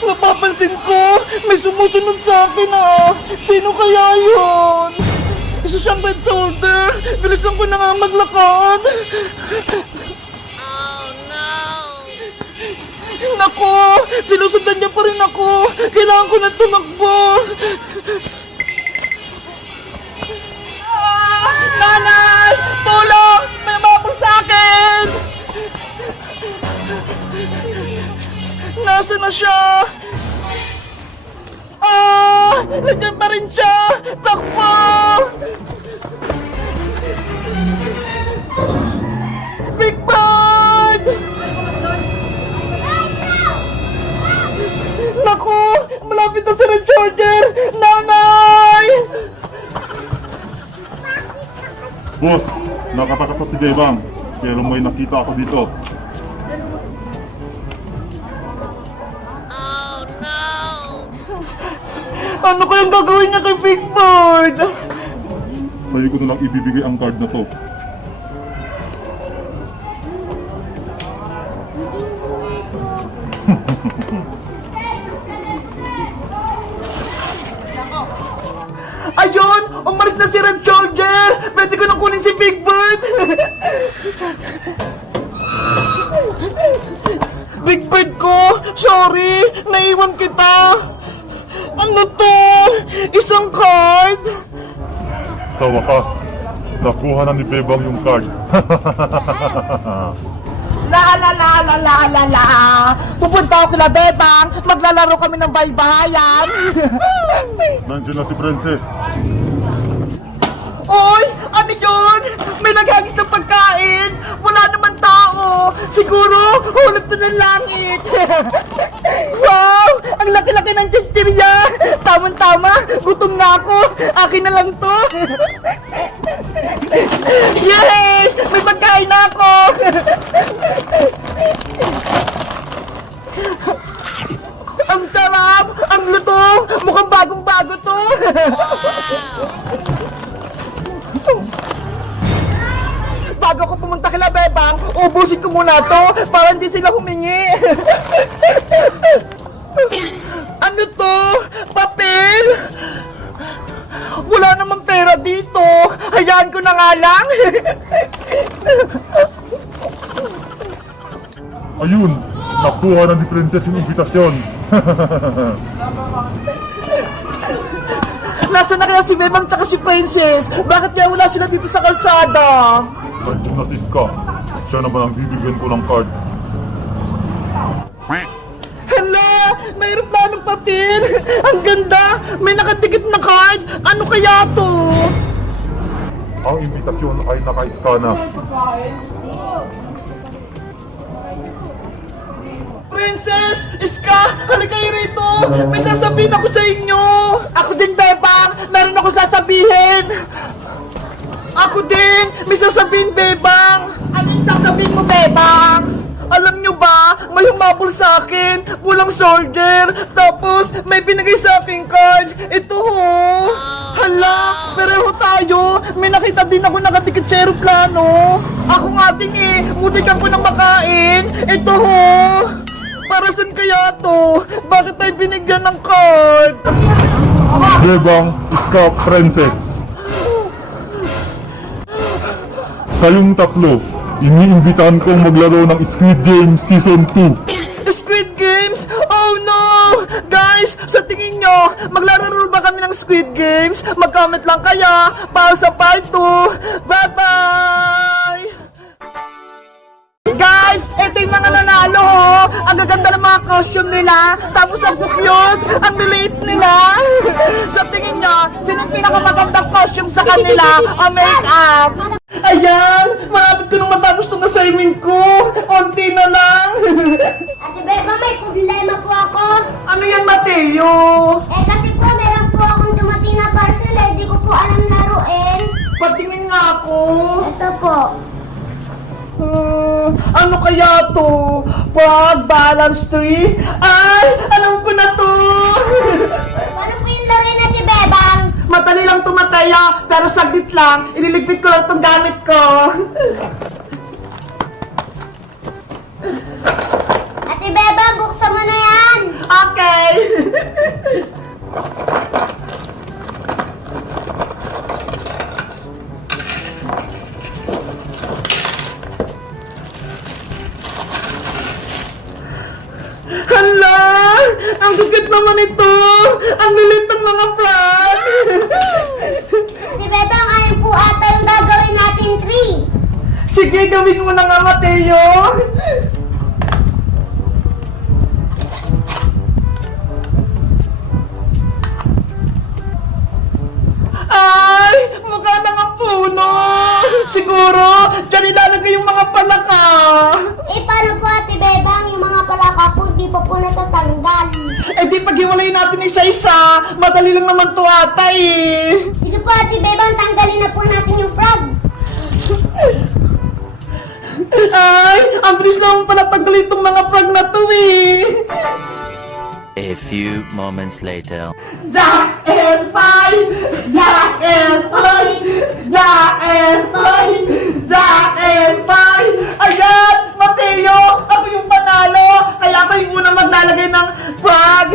Napapansin ko, may sumusunod sa akin Sino kaya yun? Isa siyang red shoulder. Bilisan ko na nga maglakad. Oh no! Naku! Sinusundan niya pa rin ako. Kailangan ko na tumakbo. Nanay! Tulong! May umabol sa akin! Nasaan na siya? Nandiyan pa rin siya! Takbo! Big Bird! Naku! Malapit na si Red Charger! Nanay! Boss, nakatakas si Jaybang. Pero may nakita ako dito. Ano kayang gagawin niya kay Big Bird? Sa'yo ko na lang ibibigay ang card na to. Ayun! Umalis na si Red Charger! Pwede ko nang kunin si Big Bird! Big Bird ko! Sorry! Naiwan kita! Ano to? Isang card? Sa wakas, nakuha na ni Bebang yung card. La la la la la la la! Pupunta ako kila Bebang! Maglalaro kami ng baybahayan! Nandiyan na si Princess. Oy! Ano yun? May naghagis ng pagkain! Wala naman tao! Siguro, hulog to ng langit! Wow! Ang laki-laki ng chichirya! Tama-tama! Gutom na ako! Akin na lang to! Yay! May pagkain na ako! Ang tarap! Ang lutong! Mukhang bagong-bago to! Bago ako pumunta kila Bebang, ubusin ko muna to para hindi sila humingi. Ano to? Papel? Wala namang pera dito. Hayaan ko na nga lang. Ayun, nakuha na ni Princess yung invitasyon. Nasaan na kaya si Bebang tsaka si Princess? Bakit kaya wala sila dito sa kalsada? Nandiyan na si Ska. Siya naman ang bibigyan ko ng card. Hala! May aeroplanong papel! Ang ganda! May nakadikit na card! Ano kaya to? Ang invitasyon ay naka-ska na. Princess! Iska! Halika kayo rito! May sasabihin ako sa inyo! Ako din, Bebang! Meron akong sasabihin! Ako din! May sasabihin, Bebang! Ano yung sasabihin mo, Bebang? Alam nyo ba, may humabol sa akin, pulang soldier, tapos may binigay sa aking card. Ito ho! Hala, pareho tayo. May nakita din ako nakadikit sa aeroplano. Ako nga din mutikan ko ng makain. Ito ho! Para saan kaya to? Bakit tayo binigyan ng card? Bebang, Ska, Princess. Kayong tatlo, iniimbitahan kong maglaro ng Squid Game Season 2. Squid Games? Oh no! Guys, sa tingin nyo, maglalaro ba kami ng Squid Games? Mag-comment lang kaya para sa part 2. Bye-bye! Guys, ito yung mga nanalo ho. Ang gaganda ng mga costume nila. Tapos ang cute, ang liliit nila. Sa tingin nyo, sino yung pinakamagandang costume sa kanila o make-up? Ayan! Malapit ko nung matapos tong assignment ko! Konti na lang! Ate Beba, may problema po ako. Ano yan, Mateo? Kasi po, meron po akong dumating na parcel di ko po alam laruin. Patingin nga ako! Ito po. Ano kaya to? Pag balance tree? Ay! Alam ko na to! Ano po yung laruin, Ate Bebang? Madali lang to, Mateo, pero saglit lang. Ililigpit ko lang tong gamit ko. Ate Beba, buksan mo na yan. Okay! Ang cute naman ito! Ang lilit ng mga prank! Ate Bebang, ayun po ata yung gagawin natin 3. Sige, gawin mo na nga, Mateo! Ay! Mukha na nga puno! Siguro, dyan ilalagay yung mga palaka! Paano po Ate Bebang, yung mga palaka po, di pa po natatanggal. Eh di paghiwalay natin isa-isa, madali lang naman to ata eh! Sige po Ate Bebang, tanggalin na po natin yung frog. Ay! Ang bilis naman pala tanggalin itong mga frog na to eh! A few moments later. Jack and fight! Jack and fight! Jack and fight! Jack and fight! Ayan! Mateo! Ako yung panalo! Kaya ako yung unang maglalagay ng frog!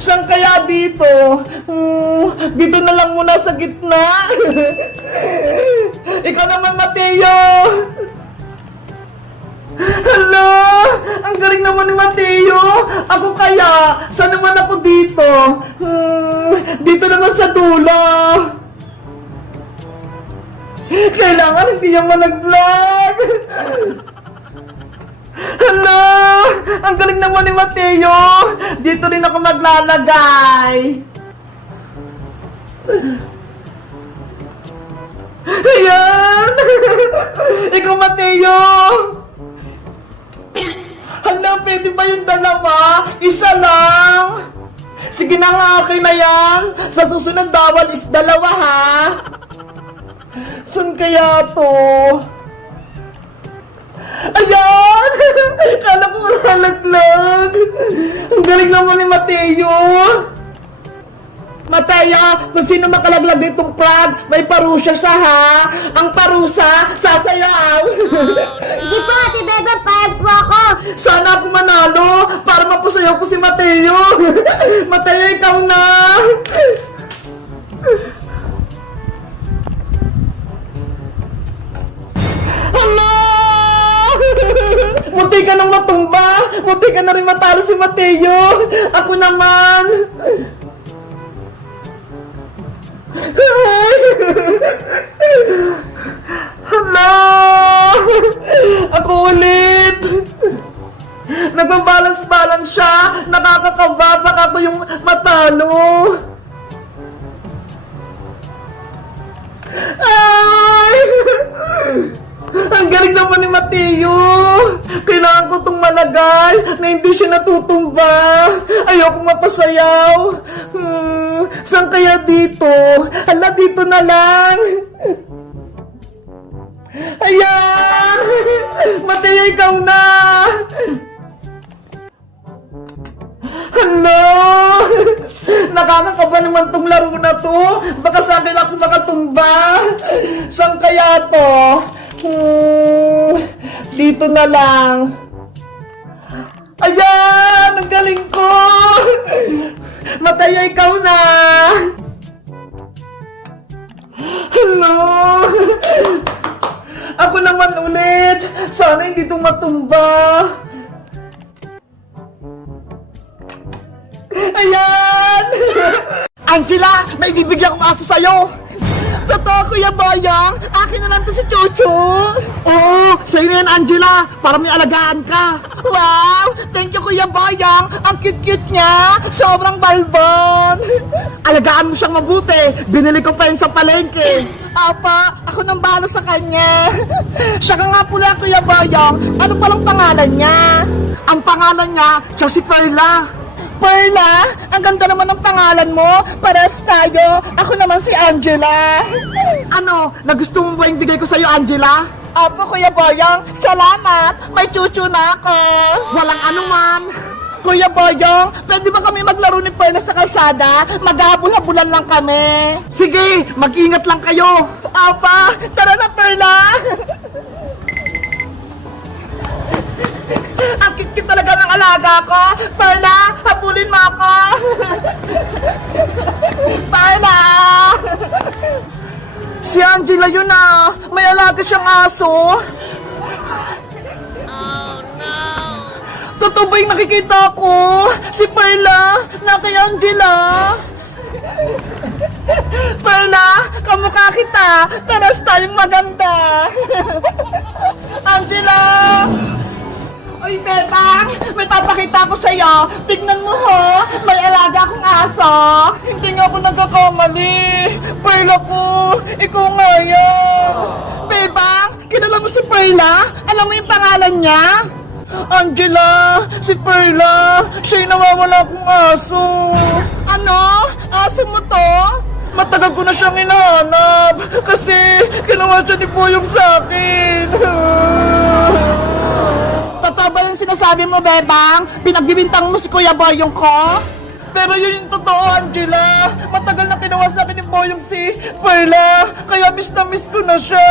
Saan kaya dito? Dito na lang muna sa gitna! Ikaw naman, Mateo! Hala! Ang galing naman ni Mateo! Ako kaya? Saan naman ako dito? Dito naman sa dulo! Kailangan hindi niya manag-vlog! Hala! Ang galing naman ni Mateo! Dito rin ako maglalagay! Ayan! Ikaw, Mateo! Hala, pwede ba yung dalawa? Isa lang! Sige na nga, okay na yan! Sa susunod bawal is dalawa, ha? Saan kaya to? Ayan! Kala ko nalaglag! Ang galing naman ni Mateo! Mateo, kung sino makalaglag ditong frog, may parusa siya, ha? Ang parusa, sasayaw! Sige po Ate Bebang, payag po ako. Sana ako manalo para mapasayaw ko si Mateo! Mateo, ikaw na! Hala! Munti ka nang matumba! Munti ka na rin matalo si Mateo! Ako naman! Hala! Ako ulit! Nagbabalance-balance siya! Nakakakaba! Baka ako yung matalo! Ay! Ang galing naman ni Mateo! Kailangan ko itong malagay na hindi siya natutumba! Ayoko mapasayaw! Saan kaya dito? Hala, dito na lang! Ayan! Mateo, ikaw na! Hello! Nakakakaba naman tong laro na to. Baka sa akin ako makatumba. Saan kaya to? Dito na lang. Ayan! Ang galing ko! Mataya, ikaw na! Hello! Ako naman ulit! Sana hindi itong matumba! Ayan! Angela, may bibigyan kong aso sa'yo! Totoo, Kuya Boyong! Akin na lang to si Chuchu! Oo, sa'yo na yan, Angela! Para may alagaan ka! Wow! Thank you, Kuya Boyong! Ang cute-cute niya! Sobrang balbon! Alagaan mo siyang mabuti! Binili ko pa yun sa palengke! Apa, ako nang bahala sa kanya! Siya ka nga pula, Kuya Boyong! Ano palang pangalan niya? Ang pangalan niya, siya si Perla! Perla, ang ganda naman ng pangalan mo. Pares tayo. Ako naman si Angela. Ano, nagusto mo ba yung bigay ko sa'yo, Angela? Opo, Kuya Boyong. Salamat. May chuchu na ako. Walang anuman. Kuya Boyong, pwede ba kami maglaro ni Perla sa kalsada? Maghahabol-habulan lang kami. Sige, mag-ingat lang kayo. Opa, tara na, Perla. Ang cute talaga ng alaga ko. Perla, habulin mo ako. Perla! Si Angela yun ah. May alaga siyang aso. Oh no! Totoo ba yung nakikita ko? Si Perla na kay Angela? Perla, kamukha kita, pero style maganda. Angela! Uy, Bebang, may papakita ko sa'yo. Tignan mo ho, may alaga akong aso. Hindi nga ako nagkakamali. Perla ko, ikaw nga yan. Bebang, kilala mo si Perla? Alam mo yung pangalan niya? Angela, si Perla, siya yung nawawala akong aso. Ano? Aso mo to? Matagal ko na siyang hinahanap kasi ginawa siya ni Boyong sa akin. Totoo ba yung sinasabi mo, Bebang? Pinagbibintang mo si Kuya Boyong ko? Pero yun yung totoo, Angela. Matagal na ginawa sa akin ni Boyong si Perla, kaya miss na miss ko na siya.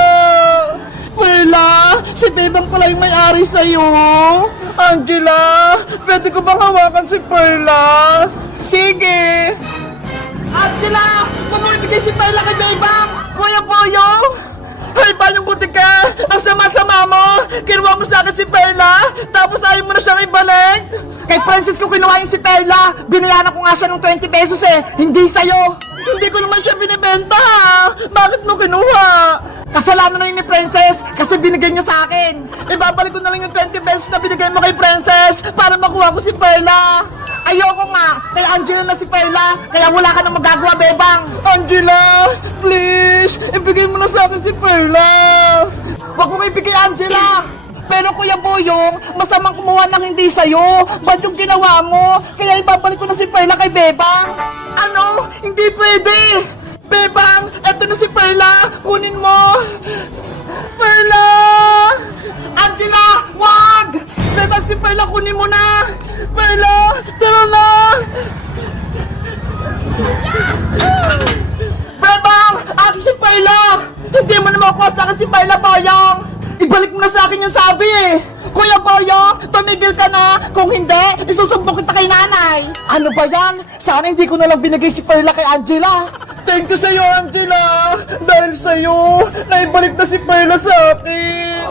Perla, si Bebang pala yung may-ari sa'yo. Angela, pwede ko bang hawakan si Perla? Sige. Angela, bumibigay si Perla kay Bebang. Kuya Boyong. Ay, paano buti ka? Ang sama-sama mo. Kinuha mo sa akin si Perla, tapos ayaw mo na siyang ibalik. Kay Princess ko kinuha yung si Perla. Binayaran ko nga siya ng 20 pesos eh. Hindi sa'yo. Hindi ko naman siya binibenta ha. Bakit mo kinuha? Kasalanan na rin ni Princess kasi binigay niya sa akin. Ibabalik ko na lang yung 20 pesos na binigay mo kay Princess para makuha ko si Perla. Ayoko nga, kay Angela na si Perla, kaya wala ka nang magagawa, Bebang. Angela, please, ibigay mo na sa akin si Perla. Huwag mo ibigay, Angela. Pero Kuya Boyong, masamang kumuha ng hindi sa'yo. Ba't yung ginawa mo? Kaya ibabalik ko na si Perla kay Bebang. Ano? Hindi pwede. Bebang, eto na si Perla. Kunin mo. Perla! Angela, wag! Bebang, si Perla, kunin mo na. Perla, tara na. Bebang, akin si Perla. Hindi mo naman kuha sa akin si Perla, Boyong. Ibalik mo na sa akin yung sabi eh. Kuya Boyong, tumigil ka na. Kung hindi, isusumbong kita kay nanay. Ano ba yan? Sana hindi ko na lang binigay si Perla kay Angela. Thank you sa'yo, Angela. Dahil sa'yo, naibalik na si Perla sa akin.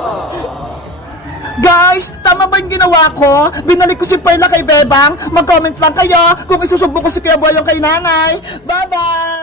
Guys, tama ba yung ginawa ko? Binalik ko si Perla kay Bebang. Mag-comment lang kayo kung isusumbong ko si Kuya Boyong kay nanay. Bye-bye!